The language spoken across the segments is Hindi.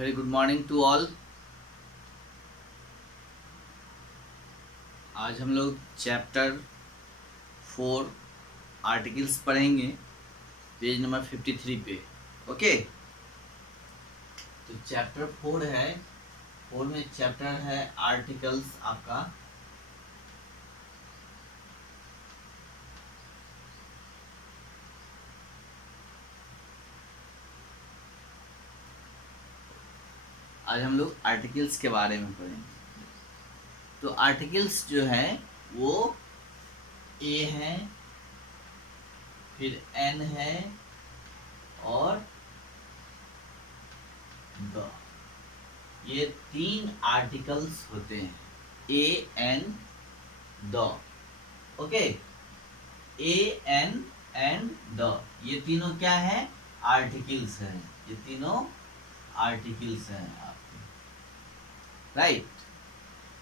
Very good morning to all. आज हम लोग चैप्टर 4 आर्टिकल्स पढ़ेंगे, पेज नंबर 53 पे। ओके, तो चैप्टर 4 है, 4 में चैप्टर है आर्टिकल्स आपका। आज हम लोग आर्टिकल्स के बारे में पढ़ेंगे। तो आर्टिकल्स जो है वो ए है, फिर एन है और द, ये 3 आर्टिकल्स होते हैं, a an the. Okay, a an and the, ये तीनों क्या है? आर्टिकल्स हैं। ये तीनों आर्टिकल्स हैं आपके, राइट।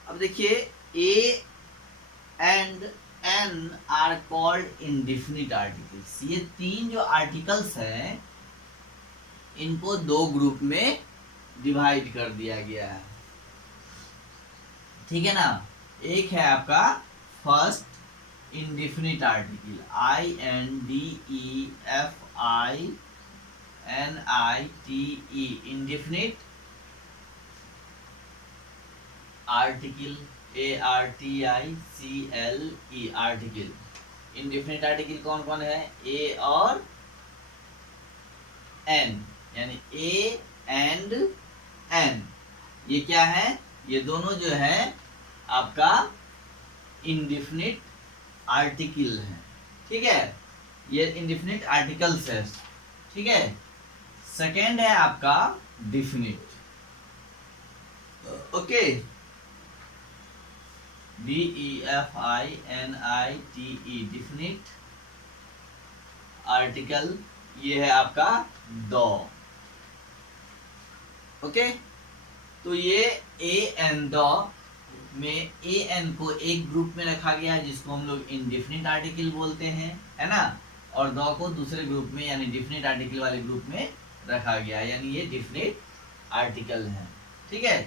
अब देखिए, a and an are called indefinite articles. ये 3 जो आर्टिकल्स हैं इनको 2 ग्रुप में डिवाइड कर दिया गया है, ठीक है ना। एक है आपका first indefinite article, I N D E F I N I T E, indefinite article, A R T I C L E, article. Indefinite article कौन कौन है? ए और एन, यानी ए एंड एन, ये क्या है? ये दोनों जो है आपका इंडेफिनिट आर्टिकल है, ठीक है। ये इंडेफिनिट आर्टिकल्स है, ठीक है। सेकेंड है आपका definite, okay, D E F I N I T E, definite article, ये है आपका दो। ओके, तो ये ए एन द में ए एन को एक ग्रुप में रखा गया है जिसको हम लोग इंडेफिनिट आर्टिकल बोलते हैं, है ना, और द को दूसरे ग्रुप में यानी डिफिनिट आर्टिकल वाले ग्रुप में रखा गया, यानी ये डिफिनिट आर्टिकल है, ठीक है।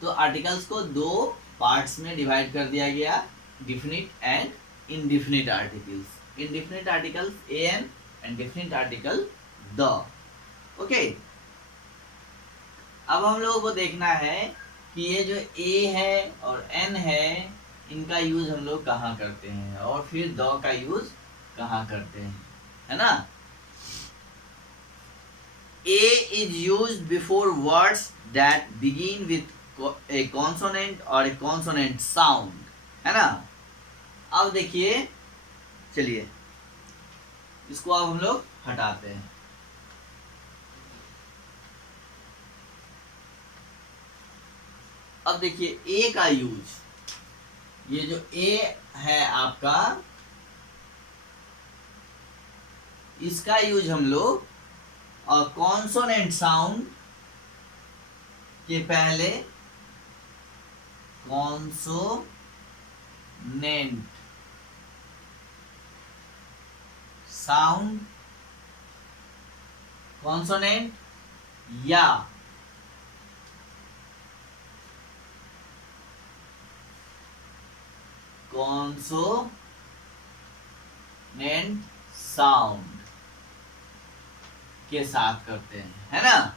तो आर्टिकल्स को 2 पार्ट्स में डिवाइड कर दिया गया, definite and indefinite articles. Indefinite articles a an and definite article the. Okay, अब हम लोगों को देखना है कि ये जो ए है और एन है इनका यूज हम लोग कहाँ करते हैं और फिर द का यूज कहाँ करते हैं, है ना। A is used before words that begin with a consonant और ए कॉन्सोनेंट साउंड, है ना। अब देखिए, चलिए इसको अब हम लोग हटाते हैं। अब देखिए ए का यूज, ये जो ए है आपका, इसका यूज हम लोग और कॉन्सोनेंट साउंड के पहले, कॉन्सोनेंट साउंड, कॉन्सोनेंट या कॉन्सोनेंट साउंड के साथ करते हैं, है ना।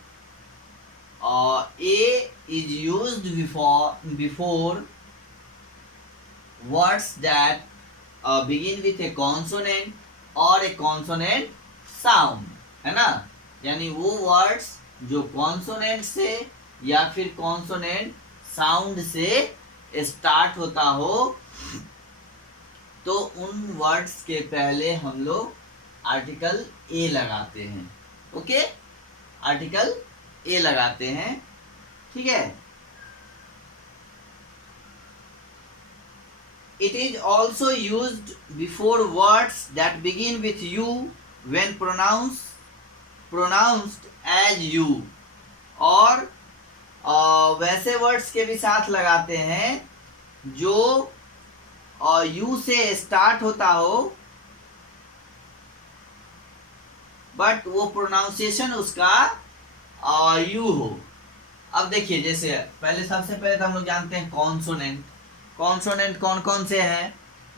और a is used before words that begin with a consonant और ए कॉन्सोनेंट साउंड, है ना। यानी वो वर्ड्स जो कॉन्सोनेंट से या फिर कॉन्सोनेंट साउंड से स्टार्ट होता हो, तो उन वर्ड्स के पहले हम लोग आर्टिकल ए लगाते हैं। ओके, आर्टिकल ए लगाते हैं, ठीक है। It is also used before words that begin with U when pronounced as you, और वैसे वर्ड्स के भी साथ लगाते हैं जो यू से स्टार्ट होता हो बट वो प्रोनाउंसिएशन उसका यू हो। अब देखिए, जैसे पहले, सबसे पहले तो हम लोग जानते हैं कॉन्सोनेंट। कॉन्सोनेंट कौन कौन से हैं,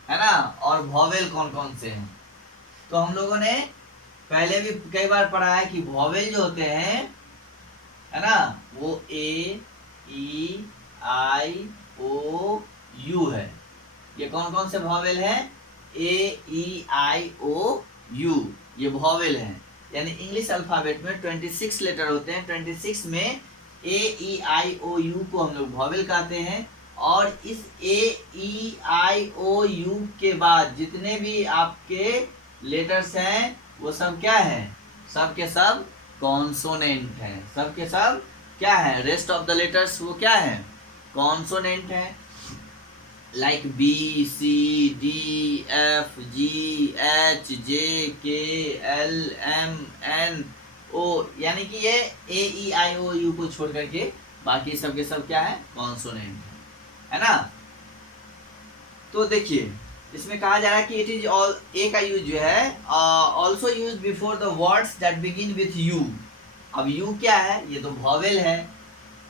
है ना, और वॉवेल कौन कौन से हैं। तो हम लोगों ने पहले भी कई बार पढ़ा है कि वॉवेल जो होते हैं, है ना, वो ए, ई, आई, ओ, यू है। ये कौन कौन से वॉवेल है, ए, ई, आई, ओ, यू, ये वॉवेल हैं। यानी इंग्लिश अल्फाबेट में 26 लेटर होते हैं। 26 में ए, ई, आई, ओ, यू को हम लोग वॉवेल कहते हैं। और इस ए, ई, आई, ओ, यू के बाद जितने भी आपके लेटर्स हैं वो सब क्या है, सब के सब कॉन्सोनेंट हैं। सब के सब क्या है, रेस्ट ऑफ द लेटर्स वो क्या है, कॉन्सोनेंट है। लाइक बी, सी, डी, एफ, जी, एच, जे, के, एल, एम, एन, ओ, यानी कि ये ए, ई, आई, ओ, यू को छोड़ करके बाकी सब के सब क्या है, कॉन्सोनेंट है ना। तो देखिए, इसमें कहा जा रहा है कि इट इज ऑल, ए का यूज जो है also use before the words that begin with you. अब यू क्या है, ये तो वॉवेल है,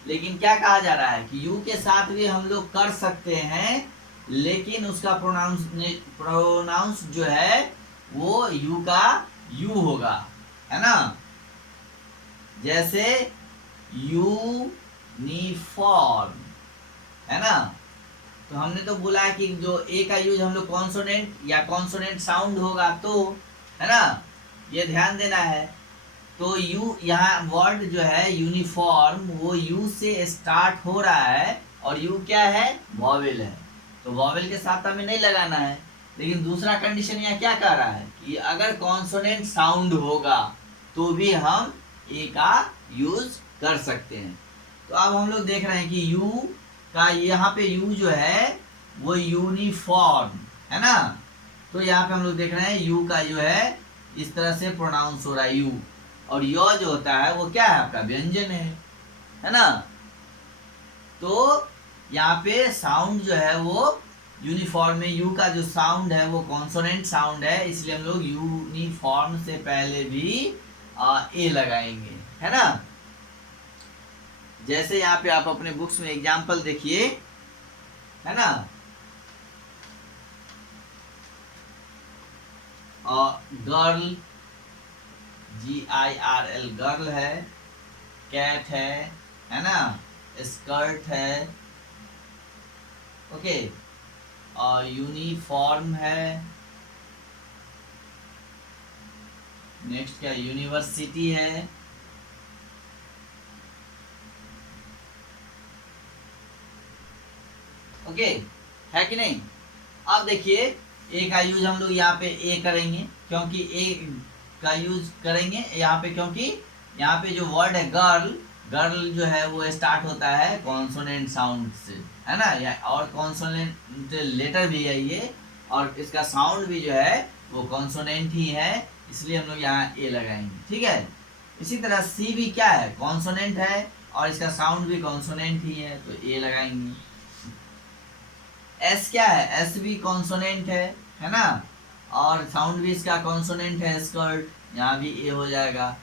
लेकिन क्या कहा जा रहा है कि यू के साथ भी हम लोग कर सकते हैं, लेकिन उसका प्रोनाउंस जो है वो यू का यू होगा, है ना। जैसे यूनिफॉर्म, है ना। तो हमने तो बोला है कि जो ए का यूज हम लोग कॉन्सोनेंट या कॉन्सोनेंट साउंड होगा तो, है ना, ये ध्यान देना है। तो यू, यहाँ वर्ड जो है यूनिफॉर्म, वो यू से स्टार्ट हो रहा है और यू क्या है, वॉवेल है। तो वॉवेल के साथ हमें नहीं लगाना है। लेकिन दूसरा कंडीशन यहाँ क्या कह रहा है कि अगर कॉन्सोनेंट साउंड होगा तो भी हम ए का यूज कर सकते हैं। तो अब हम लोग देख रहे हैं कि यू का, यहाँ पे यू जो है वो यूनिफॉर्म है ना। तो यहाँ पे हम लोग देख रहे हैं यू का जो है इस तरह से प्रोनाउंस हो रहा है यू, और य जो होता है वो क्या है, आपका व्यंजन है ना। तो यहाँ पे साउंड जो है वो यूनिफॉर्म में यू का जो साउंड है वो कॉन्सोनेंट साउंड है, इसलिए हम लोग यूनिफॉर्म से पहले भी ए लगाएंगे, है ना। जैसे यहाँ पे आप अपने बुक्स में एग्जाम्पल देखिए, है ना, गर्ल, GIRL गर्ल है, कैट है ना, स्कर्ट है, ओके, और यूनिफॉर्म है। नेक्स्ट क्या, यूनिवर्सिटी है, ओके, है कि नहीं। अब देखिए, ए का यूज हम लोग यहाँ पे ए करेंगे, क्योंकि ए का यूज करेंगे यहाँ पे, क्योंकि यहाँ पे जो वर्ड है गर्ल, गर्ल जो है वो स्टार्ट होता है कॉन्सोनेंट साउंड से, है ना, या और कॉन्सोनेंट लेटर भी है ये, और इसका साउंड भी जो है वो कॉन्सोनेंट ही है, इसलिए हम लोग यहाँ ए लगाएंगे, ठीक है। इसी तरह सी भी क्या है, कॉन्सोनेंट है और इसका साउंड भी कॉन्सोनेंट ही है, तो ए लगाएंगे। एस क्या है, एस भी कॉन्सोनेंट है ना, और साउंड भी इसका कॉन्सोनेंट है, स्कर्ट, यहाँ भी ए हो जाएगा।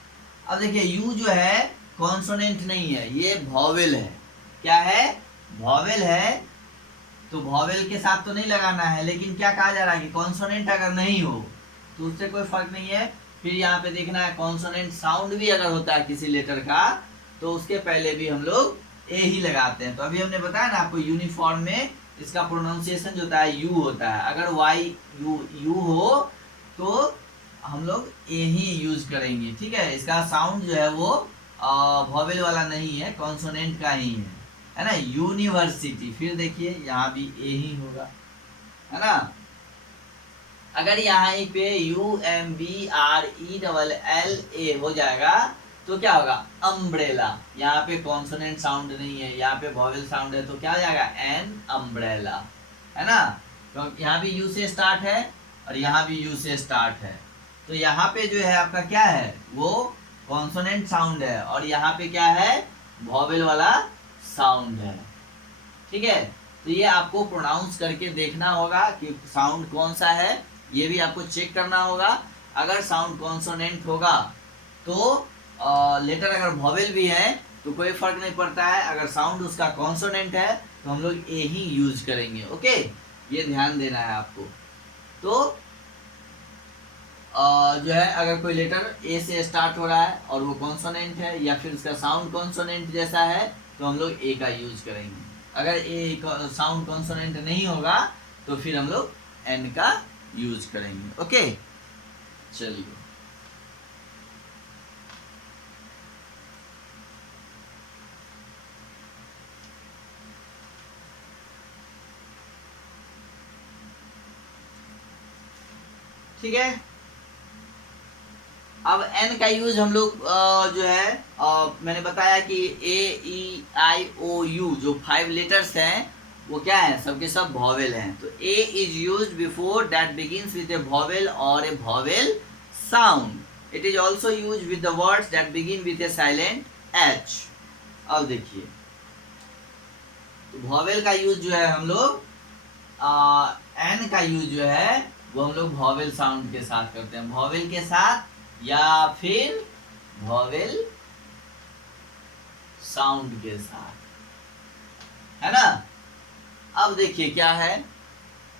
अब देखिए, यू जो है कॉन्सोनेंट नहीं है, ये वॉवेल है। क्या है, वॉवेल है, तो वॉवेल के साथ तो नहीं लगाना है, लेकिन क्या कहा जा रहा है कि कॉन्सोनेंट अगर नहीं हो तो उससे कोई फर्क नहीं है। फिर यहाँ पे देखना है कॉन्सोनेंट साउंड भी अगर होता है किसी लेटर का, तो उसके पहले भी हम लोग ए ही लगाते हैं। तो अभी हमने बताया ना आपको, यूनिफॉर्म में इसका प्रोनाउंसिएशन जो होता है यू होता है, अगर वाई यू हो तो हम लोग ए ही यूज करेंगे, ठीक है। इसका साउंड जो है वो वॉवेल वाला नहीं है, कॉन्सोनेंट का ही है ना। यूनिवर्सिटी, फिर देखिए यहाँ भी ए ही होगा, है ना। अगर यहाँ पे UMBRELLA हो जाएगा तो क्या होगा, अम्ब्रेला। यहाँ पे कॉन्सोनेंट साउंड नहीं है, यहाँ पे वॉवेल साउंड है, तो क्या हो जाएगा, एन अम्ब्रेला, है ना। तो यहाँ भी यू से स्टार्ट है और यहाँ भी यू से स्टार्ट है, तो यहाँ पे जो है आपका क्या है, वो कॉन्सोनेंट साउंड है, और यहाँ पे क्या है, वॉवेल वाला साउंड है, ठीक है। तो ये आपको प्रोनाउंस करके देखना होगा कि साउंड कौन सा है, ये भी आपको चेक करना होगा। अगर साउंड कॉन्सोनेंट होगा तो लेटर अगर वॉवेल भी है तो कोई फर्क नहीं पड़ता है, अगर साउंड उसका कॉन्सोनेंट है तो हम लोग ए ही यूज करेंगे। ओके, ये ध्यान देना है आपको। तो जो है अगर कोई लेटर ए से स्टार्ट हो रहा है और वो कॉन्सोनेंट है या फिर उसका साउंड कॉन्सोनेंट जैसा है तो हम लोग ए का यूज करेंगे। अगर ए साउंड कॉन्सोनेंट नहीं होगा तो फिर हम लोग एन का यूज करेंगे। ओके, चलिए। ठीक है, अब एन का यूज हम लोग जो है मैंने बताया कि ए ई आई ओ यू जो 5 लेटर्स हैं वो क्या है, सबके सब वॉवेल हैं। तो a is used before that begins with a vowel और a vowel sound. It is also use with the words that begin with a silent H. अब देखिए, तो वॉवेल का यूज जो है हम लोग एन का यूज जो है वो हम लोग वॉवेल साउंड के साथ करते हैं, वॉवेल के साथ या फिर वॉवेल साउंड के साथ, है ना। अब देखिए क्या है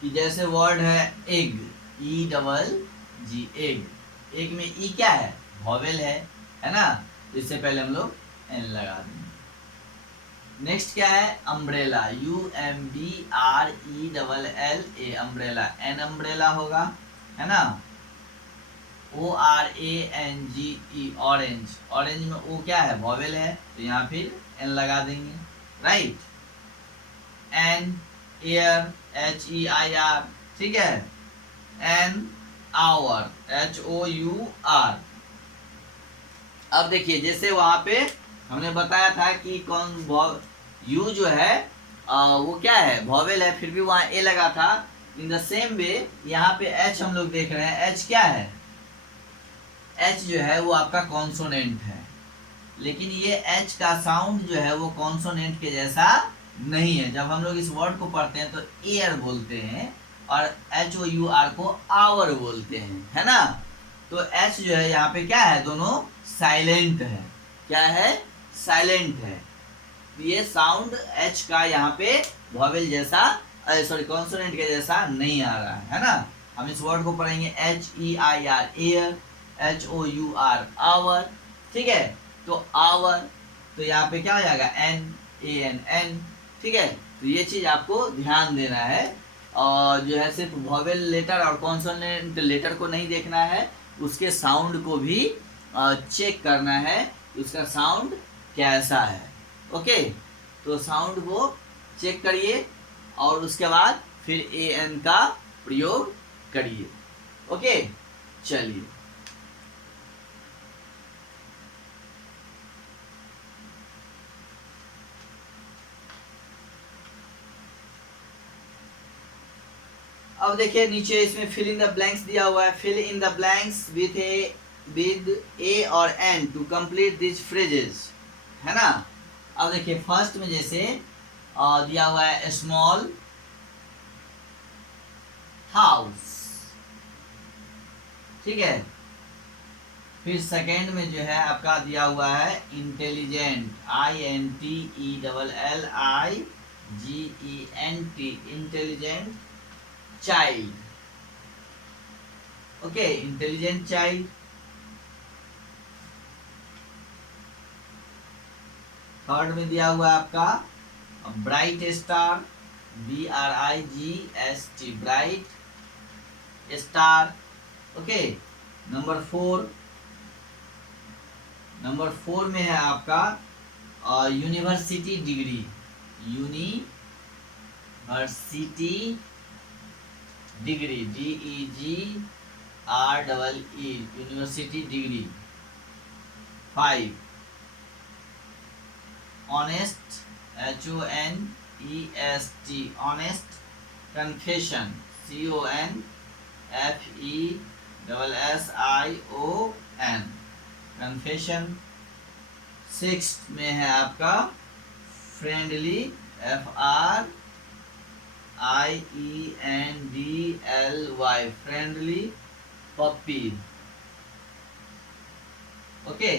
कि जैसे वर्ड है एग, ई डबल जी, एग। एग में ई क्या है, वॉवेल है ना। तो इससे पहले हम लोग एन लगा देंगे। नेक्स्ट क्या है, umbrella, U M B R E double L A, umbrella. An umbrella होगा, है ना। O R A N G E, orange. Orange में ओ क्या है, वॉवेल है, तो यहाँ फिर एन लगा देंगे, right. An air, H E I R, ठीक है। An hour, H O U R. अब देखिए जैसे वहां पे हमने बताया था कि कौन यू जो है वो क्या है, वॉवेल है, फिर भी वहां ए लगा था। इन द सेम वे यहाँ पे एच हम लोग देख रहे हैं, एच क्या है, एच जो है वो आपका कॉन्सोनेंट है, लेकिन ये एच का साउंड जो है वो कॉन्सोनेंट के जैसा नहीं है। जब हम लोग इस वर्ड को पढ़ते हैं तो एयर बोलते हैं और एच ओ यू आर को आवर बोलते हैं, है ना। तो एच जो है यहाँ पे क्या है, दोनों साइलेंट है। क्या है, साइलेंट है। ये साउंड एच का यहाँ पे वॉवेल जैसा, सॉरी कॉन्सोनेंट के जैसा नहीं आ रहा है ना। हम इस वर्ड को पढ़ेंगे H E I R, air, H O U R, hour, ठीक है। तो आवर, तो यहाँ पे क्या हो जाएगा, एन ए एन, एन, ठीक है। तो ये चीज आपको ध्यान देना है, और जो है सिर्फ वॉवेल लेटर और कॉन्सोनेंट लेटर को नहीं देखना है, उसके साउंड को भी चेक करना है, उसका साउंड कैसा है। ओके, तो साउंड को चेक करिए और उसके बाद फिर ए एन का प्रयोग करिए। ओके, चलिए। अब देखिए नीचे इसमें फिल इन द ब्लैंक्स दिया हुआ है, fill in the blanks with a और an to complete this phrases, है ना। अब देखिए फर्स्ट में जैसे दिया हुआ है स्मॉल हाउस, ठीक है। फिर सेकेंड में जो है आपका दिया हुआ है intelligent, I N T E double L I G E N T, intelligent child, okay, intelligent child. Third में दिया हुआ है आपका bright star, B R I G S T, bright star, okay. Number four में है आपका university degree, university degree, D E G R double E, university degree. 5 honest, H O N E S T, honest. Confession, C O N F E double S I O N, confession. 6 में है आपका friendly, F R I E N D L Y, friendly puppy, okay.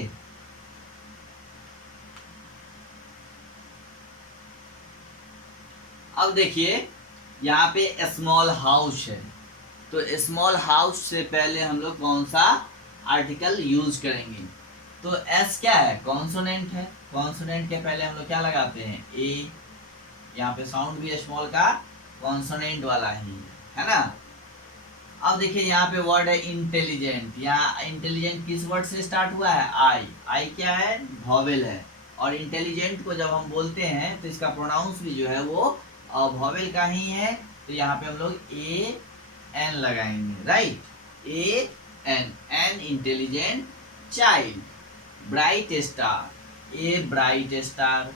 अब देखिए यहाँ पे स्मॉल हाउस है, तो स्मॉल हाउस से पहले हम लोग कौन सा आर्टिकल यूज करेंगे? तो एस क्या है? कॉन्सोनेंट है। कॉन्सोनेंट के पहले हम लोग क्या लगाते हैं? ए। यहाँ पे साउंड भी स्मॉल का कॉन्सोनेंट वाला ही है ना। अब देखिए यहाँ पे वर्ड है इंटेलिजेंट। यहाँ इंटेलिजेंट किस वर्ड से स्टार्ट हुआ है? आई। आई क्या है? वॉवेल है। और इंटेलिजेंट को जब हम बोलते हैं तो इसका प्रोनाउंस भी जो है वो वॉवेल का ही है। तो यहाँ पे हम लोग ए एन लगाएंगे, right. A an, an intelligent child. Bright star, a bright star.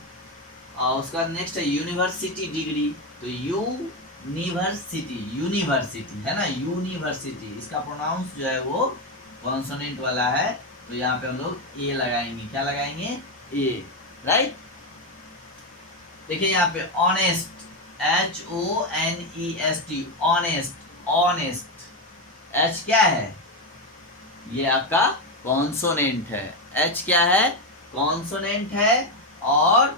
और उसका नेक्स्ट है यूनिवर्सिटी डिग्री, तो यूनिवर्सिटी, यूनिवर्सिटी है ना, यूनिवर्सिटी। इसका प्रोनाउंस जो है वो कॉन्सोनेंट वाला है, तो यहाँ पे हम लोग ए लगाएंगे। क्या लगाएंगे? ए, राइट। देखिए यहाँ पे honest, HONEST, honest. Honest, H क्या है? ये आपका कॉन्सोनेंट है। एच क्या है? कॉन्सोनेंट है। और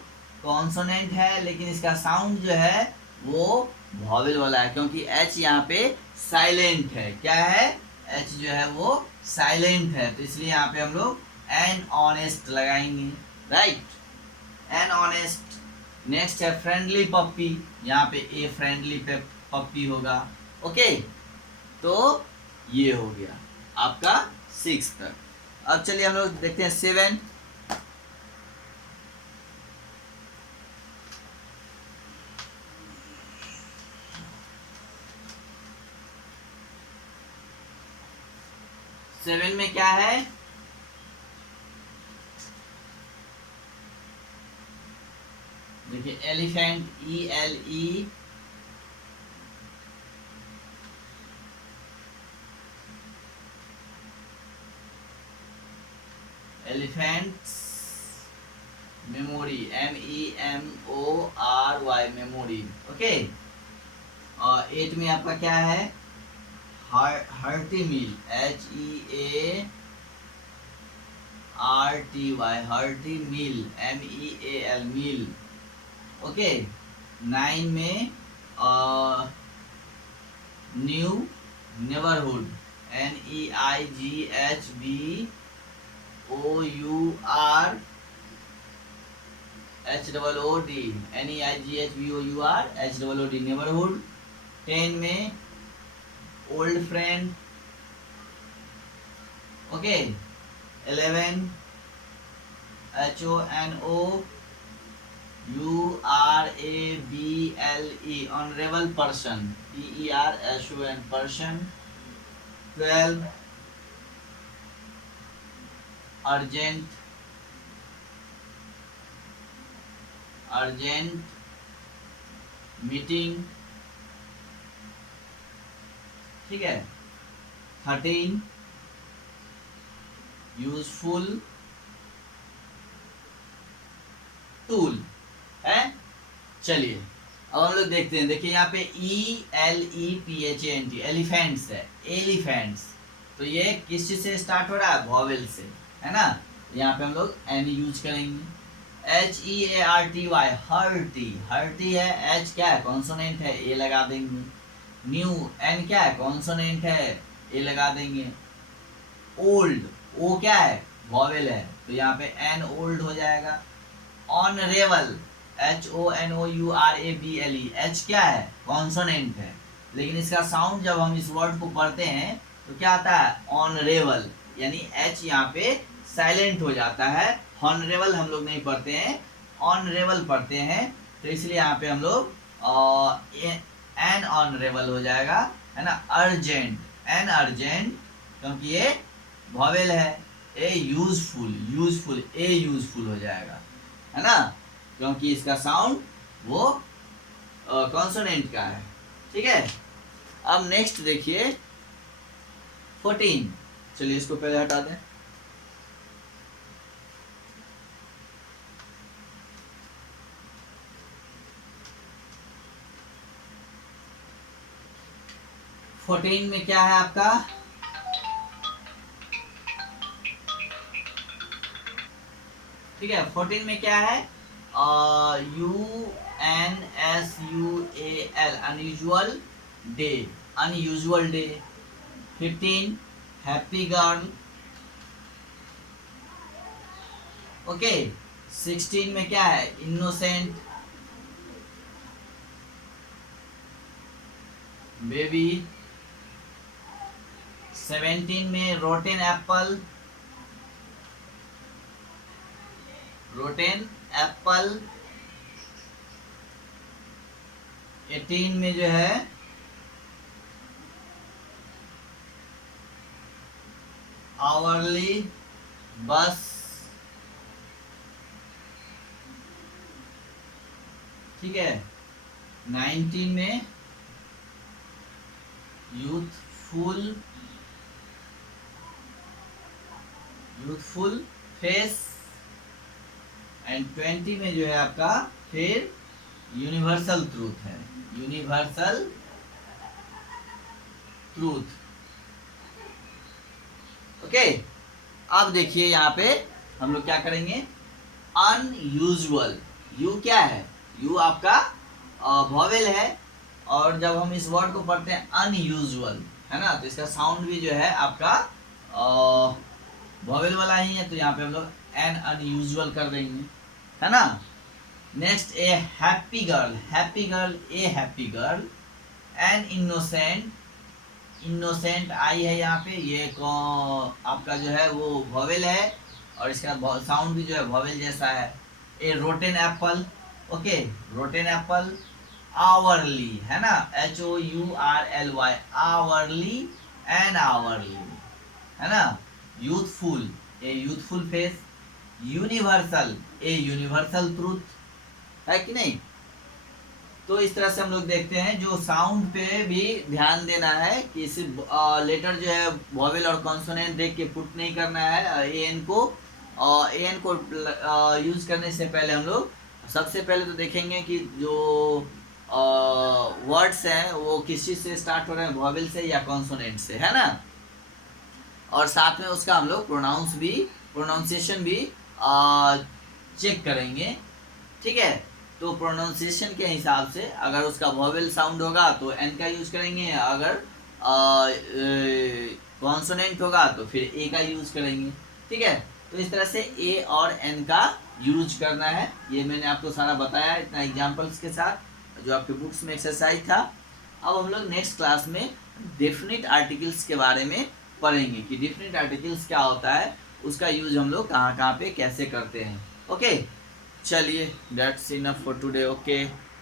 कॉन्सोनेंट है लेकिन इसका साउंड जो है वो वॉवेल वाला है, क्योंकि एच यहाँ पे साइलेंट है। क्या है? एच जो है वो साइलेंट है, तो इसलिए यहाँ पे हम लोग एन ऑनेस्ट लगाएंगे, राइट। An honest. नेक्स्ट है फ्रेंडली पप्पी, यहाँ पे ए फ्रेंडली पे पप्पी होगा। ओके, तो ये हो गया आपका 6 तक। अब चलिए हम लोग देखते हैं 7। सेवन में क्या है? देखिए elephant, ELE, elephants memory, MEMORY, memory. Okay. और 8 में आपका क्या है? हर्टी मील, HEARTY, हर्टी मील, MEAL, मील। ओके। 9 में न्यू नेबरहुड, NEIGHBOUR, नेबरहुड। 10 में old friend. Okay. 11 HONOURABLE, honourable person, PERSON, person. 12 urgent, urgent meeting, ठीक है। 13 यूजफुल टूल है। चलिए अब हम लोग देखते हैं। देखिए यहाँ पे ELEPHANT, एलिफेंट्स है, एलिफेंट्स। तो ये किस चीज से स्टार्ट हो रहा है? वॉवेल से, है ना। यहाँ पे हम लोग एन यूज करेंगे। HEARTY, हर्टी, हर्टी है। एच क्या है? कॉन्सोनेंट है, ए लगा देंगे। न्यू, एन क्या है? कॉन्सोनेंट है, ए लगा देंगे। ओल्ड, ओ क्या है? वॉवेल है, तो यहाँ पे एन ओल्ड हो जाएगा। ऑनरेबल, HONOURABLE, एच क्या है? कॉन्सोनेंट है, लेकिन इसका साउंड जब हम इस वर्ड को पढ़ते हैं तो क्या आता है? ऑनरेबल, यानी एच यहाँ पे साइलेंट हो जाता है। हॉनरेबल हम लोग नहीं पढ़ते हैं, ऑनरेबल पढ़ते हैं, तो इसलिए यहाँ पे हम लोग एन ऑनरेबल हो जाएगा, है ना। अर्जेंट, एन अर्जेंट, क्योंकि ये वॉवेल है। ए यूजफुल, यूजफुल, ए यूजफुल हो जाएगा, है ना, क्योंकि इसका साउंड वो कॉन्सोनेंट का है, ठीक है। अब नेक्स्ट देखिए 14। चलिए इसको पहले हटा दें। फोर्टीन में क्या है आपका? ठीक है, 14 में क्या है? UNUAL, unusual day, unusual day. 15 happy girl. Okay 16 में क्या है, इनोसेंट बेबी। 17 में रोटेन एप्पल, रोटेन एप्पल। 18 में जो है आवरली बस। ठीक है 19 में यूथफुल, यूथफुल फेस। एंड 20 में जो है आपका फिर यूनिवर्सल ट्रूथ है, यूनिवर्सल ट्रूथ। ओके अब देखिए यहाँ पे हम लोग क्या करेंगे, अनयूजुअल। यू क्या है, यू आपका वॉवेल है, और जब हम इस वर्ड को पढ़ते हैं अनयूजुअल, है ना, तो इसका साउंड भी जो है आपका वॉवेल वाला ही है, तो यहाँ पे हम लोग एन अनयूजुअल कर देंगे, है ना। Next a happy girl, happy girl, a happy girl. An innocent, innocent I है यहाँ पे, ये आपका जो है वो वॉवेल है, और इसका साउंड भी जो है वॉवेल जैसा है। A rotten apple, okay rotten apple. Hourly है ना, HOURLY, आवरली एंड आवरली, है ना। Youthful, a youthful face. Universal, a universal truth, है कि नहीं। तो इस तरह से हम लोग देखते हैं, जो साउंड पे भी ध्यान देना है कि सिर्फ लेटर जो है वॉवेल और कॉन्सोनेंट देख के पुट नहीं करना है। एन को यूज करने से पहले हम लोग सबसे पहले तो देखेंगे कि जो वर्ड्स हैं वो किस चीज से स्टार्ट हो रहे हैं, वॉवेल से या कॉन्सोनेंट से, है ना। और साथ में उसका हम लोग प्रोनाउंसिएशन भी चेक करेंगे, ठीक है। तो प्रोनाउंसिएशन के हिसाब से अगर उसका वॉवेल साउंड होगा तो एन का यूज करेंगे, अगर कॉन्सोनेंट होगा तो फिर ए का यूज करेंगे, ठीक है। तो इस तरह से ए और एन का यूज करना है, ये मैंने आपको सारा बताया इतना एग्जांपल्स के साथ, जो आपके बुक्स में एक्सरसाइज था। अब हम लोग नेक्स्ट क्लास में डेफिनिट आर्टिकल्स के बारे में पढ़ेंगे कि डेफिनिट आर्टिकल्स क्या होता है, उसका यूज हम लोग कहाँ कहाँ पे कैसे करते हैं। ओके चलिए, that's enough for today. Okay.